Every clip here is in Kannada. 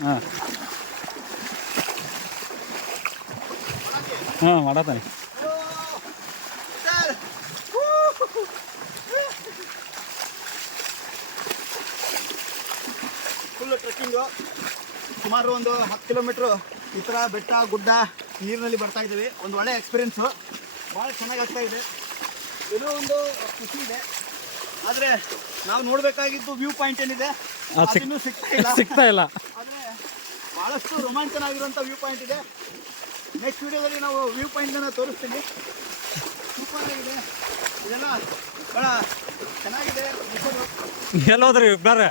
ಹಾಂ ಹಾಂ ಮಾಡತ್ತಾನೆ. ಫುಲ್ ಟ್ರೆಕ್ಕಿಂಗು, ಸುಮಾರು ಒಂದು 10 ಕಿಲೋಮೀಟ್ರು ಈ ಥರ ಬೆಟ್ಟ ಗುಡ್ಡ ನೀರಿನಲ್ಲಿ ಬರ್ತಾ ಇದ್ದೀವಿ. ಒಂದು ಒಳ್ಳೆ ಎಕ್ಸ್ಪೀರಿಯೆನ್ಸು, ಭಾಳ ಚೆನ್ನಾಗಾಗ್ತಾ ಇದೆ. ಏನೋ ಒಂದು ಖುಷಿ ಇದೆ. ಆದರೆ ನಾವು ನೋಡಬೇಕಾಗಿದ್ದು ವ್ಯೂ ಪಾಯಿಂಟ್ ಏನಿದೆ ಅದನ್ನು ಸಿಗ್ತಾ ಇಲ್ಲ. ಆದರೆ ಭಾಳಷ್ಟು ರೋಮಾಂಚನ ಆಗಿರುವಂಥ ವ್ಯೂ ಪಾಯಿಂಟ್ ಇದೆ. ನೆಕ್ಸ್ಟ್ ವಿಡಿಯೋದಲ್ಲಿ ನಾವು ವ್ಯೂ ಪಾಯಿಂಟನ್ನು ತೋರಿಸ್ತೀನಿ. ಸೂಪರ್ ಆಗಿದೆ, ಇದೆಲ್ಲ ಭಾಳ ಚೆನ್ನಾಗಿದೆ. ಎಲ್ಲೋದ್ರಿ ಇಬ್ಬರು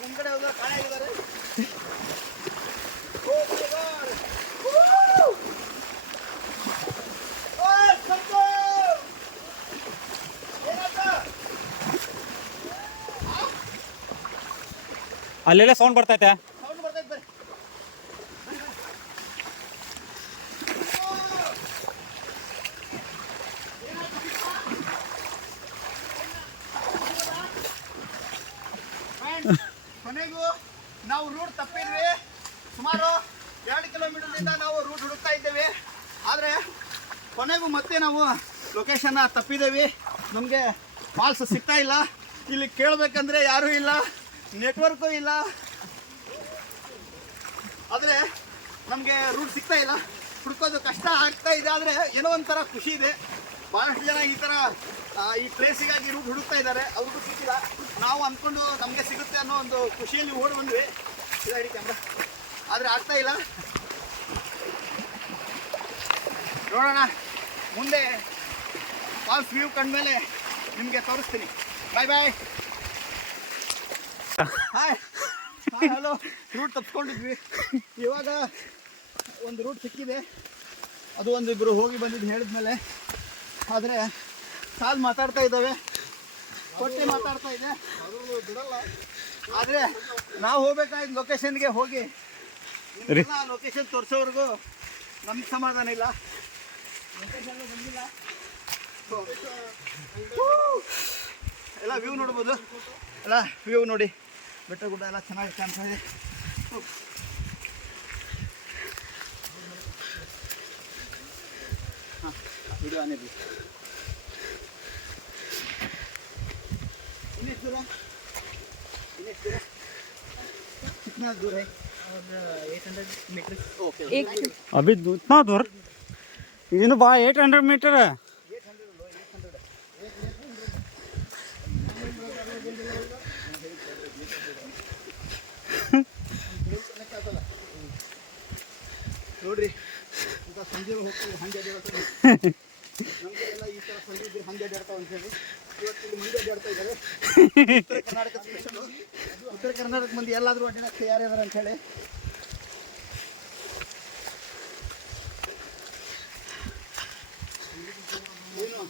ಮುಂದ್ಗಡೆ ಹೋದ್ರೆ ಕಾಣಾಗಿದ್ದಾರೆ. ಅಲ್ಲೆಲ್ಲ ಸೌಂಡ್ ಬರ್ತೈತೆ. ಸೌಂಡ್ ಬರ್ತೈತೆ ಬರ್ರಿ. ಕೊನೆಗೂ ನಾವು ರೂಟ್ ತಪ್ಪಿದ್ವಿ. ಸುಮಾರು 2 ಕಿಲೋಮೀಟರ್ದಿಂದ ನಾವು ರೂಟ್ ಹುಡುಕ್ತಾ ಇದ್ದೇವೆ. ಆದರೆ ಕೊನೆಗೂ ಮತ್ತೆ ನಾವು ಲೊಕೇಶನ್ನ ತಪ್ಪಿದ್ದೇವೆ. ನಮಗೆ ಫಾಲ್ಸ್ ಸಿಗ್ತಾ ಇಲ್ಲ. ಇಲ್ಲಿ ಕೇಳಬೇಕಂದ್ರೆ ಯಾರೂ ಇಲ್ಲ, ನೆಟ್ವರ್ಕು ಇಲ್ಲ. ಆದರೆ ನಮಗೆ ರೂಟ್ ಸಿಗ್ತಾ ಇಲ್ಲ, ಹುಡ್ಕೋದು ಕಷ್ಟ ಆಗ್ತಾ ಇದೆ. ಆದರೆ ಏನೋ ಒಂಥರ ಖುಷಿ ಇದೆ. ಭಾಳಷ್ಟು ಜನ ಈ ಥರ ಈ ಪ್ಲೇಸಿಗಾಗಿ ರೂಟ್ ಹುಡುಕ್ತಾ ಇದ್ದಾರೆ, ಅವ್ರಿಗೂ ಸಿಕ್ಕಿಲ್ಲ. ನಾವು ಅಂದ್ಕೊಂಡು ನಮಗೆ ಸಿಗುತ್ತೆ ಅನ್ನೋ ಒಂದು ಖುಷಿಯಲ್ಲಿ ಓಡಿ ಬಂದ್ವಿ. ಇದಾಡಿ ಕ್ಯಾಮ್ರಾ, ಆದರೆ ಆಗ್ತಾ ಇಲ್ಲ. ನೋಡೋಣ, ಮುಂದೆ ಫಾಲ್ಸ್ ವ್ಯೂ ಕಂಡ್ಮೇಲೆ ನಿಮಗೆ ತೋರಿಸ್ತೀನಿ. Bye bye. Hi hello. Route ತಪ್ಪಿಕೊಂಡಿದ್ವಿ, ಇವಾಗ ಒಂದು ರೂಟ್ ಸಿಕ್ಕಿದೆ. ಅದು ಒಂದಿಬ್ಬರು ಹೋಗಿ ಬಂದಿದ್ದು ಹೇಳಿದ್ಮೇಲೆ. ಆದರೆ ಕಾಲು ಮಾತಾಡ್ತಾ ಇದ್ದಾವೆ, ಹೊಟ್ಟೆ ಮಾತಾಡ್ತಾ ಇದೆ, ಬಿಡಲ್ಲ. ಆದರೆ ನಾವು ಹೋಗ್ಬೇಕಾದ ಲೊಕೇಶನ್ಗೆ ಹೋಗಿ ಲೊಕೇಶನ್ ತೋರಿಸೋವರೆಗೂ ನಮ್ಗೆ ಸಮಾಧಾನ ಇಲ್ಲ. ಲೊಕೇಶನ್ ಬಂದಿಲ್ಲ, ಎಲ್ಲ ವ್ಯೂ ನೋಡ್ಬೋದು. ಎಲ್ಲ ವ್ಯೂ ನೋಡಿ, ಬೆಟ್ಟ ಗುಡ್ಡ ಎಲ್ಲ ಚೆನ್ನಾಗಿ ಕಾಣ್ತಾ ಇದೆ. ಹಾಂ, ವಿಡಿಯೋ ಆನೆ भी. ಇನ್ನೆಷ್ಟು ದೂರ? कितना दूर है? 800 मीटर. ओके, अभी इतना दूर? इन्हें बा 800 मीटर है. ನೋಡ್ರಿ, ಇಂಥ ಸಂಜೆ ಹೋಗ್ತೀವಿ ಹಂಗೆ ಅಡ್ಡಾಡ್ತಾರೆ. ನಮಗೆಲ್ಲ ಈ ಥರ ಸಂಜೆ ಇದ್ರೆ ಹಂಗೆ ಅಡ್ಡಾಡ್ತಾವೆ ಅಂತ ಹೇಳಿ ಇವತ್ತು ಇಲ್ಲಿ ಮಂದಿ ಅಡ್ಡಾಡ್ತಾ ಇದ್ದಾರೆ. ಉತ್ತರ ಕರ್ನಾಟಕ ಸ್ಪೆಷಲು. ಉತ್ತರ ಕರ್ನಾಟಕ ಮಂದಿ ಎಲ್ಲಾದರೂ ಅಡ್ಡಾಡಕ್ಕೆ ಯಾರ್ಯಾರು ಅಂತ ಹೇಳಿ. ಏನು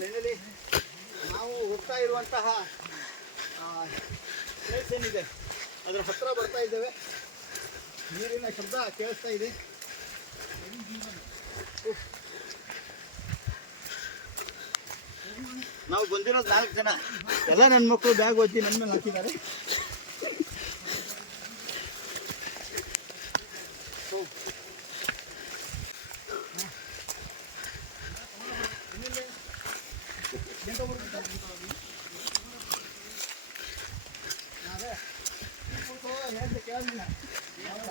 ಬೆಣ್ಣೆಲಿ ನಾವು ಹೋಗ್ತಾ ಇರುವಂತಹ ಪ್ಲೇಸ್ ಏನಿದೆ ಅದರ ಹತ್ತಿರ ಬರ್ತಾ ಇದ್ದೇವೆ. ನೀರಿನ ಶಬ್ದ ಕೇಳಿಸ್ತಾ ಇದೆ. ನಾವು ಬಂದಿರೋದು 4 ಜನ. ಎಲ್ಲ ನನ್ನ ಮಕ್ಕಳು ಬ್ಯಾಗ್ ಓದಿ ನನ್ನ ಮೇಲೆ ಹಾಕಿದ್ದಾರೆ. ಕೇಳಿಲ್ಲ,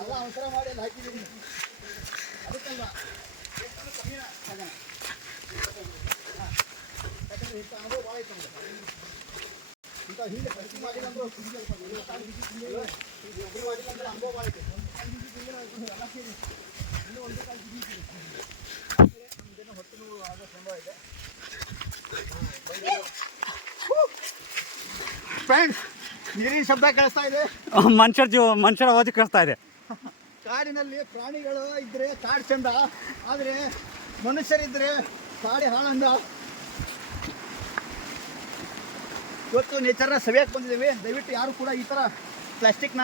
ಎಲ್ಲ ಅವಸರ ಮಾಡಿ ಅಲ್ಲಿ ಹಾಕಿದ್ದೀನಿ. ಅದಕ್ಕಲ್ವಾ ಆಗೋಣ. ಯಾಕಂದರೆ ಇಂಥ ಅನುಭವ ಭಾಳ ಐತೆ ನಮಗೆ. ಇಂಥ ಹಿಂದೆ ಖರ್ಚು ಮಾಡಿಲ್ಲ ಅಂದ್ರೆ ಒಬ್ಬರು ಮಾಡಿಲ್ಲ ಅಂದ್ರೆ ಅನುಭವ ಭಾಳ ಐತೆ. ಎಲ್ಲ ಸೇರಿ ಇನ್ನೂ ಒಂದು ಕಾಲು ಬಿದ್ದೀವಿ. ನಮ್ದೇನೋ ಹೊಟ್ಟೆ ನೋವು ಆಗೋ ಸಂಭವ ಇದೆ. ಫ್ರೆಂಡ್ಸ್, ನೀರಿನ ಶಬ್ದ ಕೇಳಿಸ್ತಾ ಇದೆ. ಮನುಷ್ಯರ ಆವಾಜ್ ಕೇಳಿಸ್ತಾ ಇದೆ. ಕಾಡಿನಲ್ಲಿ ಪ್ರಾಣಿಗಳು ಇದ್ದರೆ ಕಾಡು ಚಂದ, ಆದರೆ ಮನುಷ್ಯರಿದ್ದರೆ ಕಾಡಿ ಹಾಳಂದ. ಇವತ್ತು ನೇಚರ್ನ ಸವಿಯಕ್ಕೆ ಬಂದಿದ್ದೀವಿ. ದಯವಿಟ್ಟು ಯಾರು ಕೂಡ ಈ ಥರ ಪ್ಲಾಸ್ಟಿಕ್ನ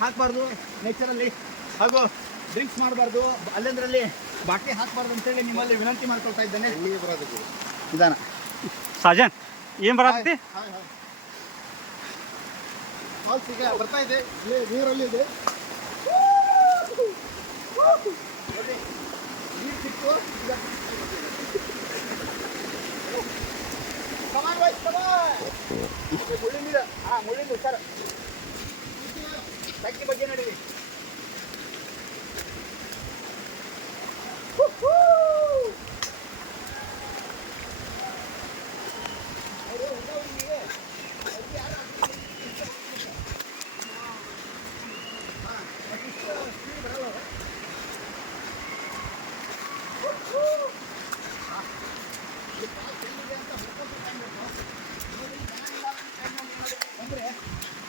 ಹಾಕಬಾರ್ದು ನೇಚರಲ್ಲಿ, ಹಾಗೂ ಡ್ರಿಂಕ್ಸ್ ಮಾಡಬಾರ್ದು, ಅಲ್ಲೆಂದ್ರಲ್ಲಿ ಬಾಟ್ಲಿ ಹಾಕಬಾರ್ದು ಅಂತೇಳಿ ನಿಮ್ಮಲ್ಲಿ ವಿನಂತಿ ಮಾಡ್ಕೊಳ್ತಾ ಇದ್ದೇನೆ. ನಿಧಾನ ಸಾಜನ್, ಏನು ಬರತ್ತೆ? ಫಾಲ್ಸ್ ಈಗ ಬರ್ತಾ ಇದೆ, ಇಲ್ಲೇ ನೀರಲ್ಲಿ ಇದೆ. ನೋಡಿ, ನೀರು ಸಿಕ್ತು ಈಗ. ಕಮಾನ್ ಬಾಯ್ಸ್, ಕಮಾನ್. ಮುಳ್ಳಿನ ನೀರು, ಹಾಂ ಮುಳ್ಳಿನ ಹುಷಾರು. ಟಂಕಿ ಬಗ್ಗೆ ನಡೀರಿ.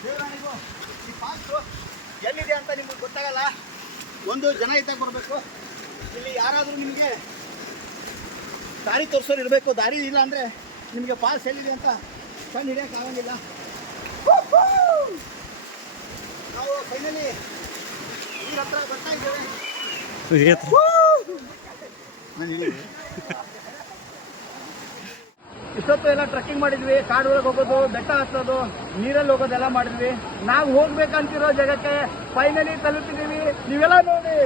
ದೇವರಾಣಿಗೂ ಈ ಪಾಲ್ಸು ಎಲ್ಲಿದೆ ಅಂತ ನಿಮ್ಗೆ ಗೊತ್ತಾಗಲ್ಲ. ಒಂದು ಜನ ಇದ್ದಾಗ ಬರಬೇಕು. ಇಲ್ಲಿ ಯಾರಾದರೂ ನಿಮಗೆ ದಾರಿ ತೋರಿಸೋರು ಇರಬೇಕು. ದಾರಿ ಇಲ್ಲ ಅಂದರೆ ನಿಮಗೆ ಪಾಲ್ಸ್ ಎಲ್ಲಿದೆ ಅಂತ ಕಂಡು ಹಿಡಿಯೋಕ್ಕಾಗಂಗಿಲ್ಲ. ನಾವು ಫೈನಲಿ ನೀರ ಹತ್ರ ಬರ್ತಾ ಇದ್ದೇವೆ. ಇಷ್ಟೊತ್ತು ಎಲ್ಲ ಟ್ರೆಕ್ಕಿಂಗ್ ಮಾಡಿದ್ವಿ. ಕಾಡು ಒಳಗೆ ಹೋಗೋದು, ಬೆಟ್ಟ ಹತ್ತೋದು, ನೀರಲ್ಲಿ ಹೋಗೋದೆಲ್ಲ ಮಾಡಿದ್ವಿ. ನಾವು ಹೋಗ್ಬೇಕಂತಿರೋ ಜಾಗಕ್ಕೆ ಫೈನಲಿ ತಲುಪಿದ್ದೀವಿ. ನೀವೆಲ್ಲ ನೋಡಿ.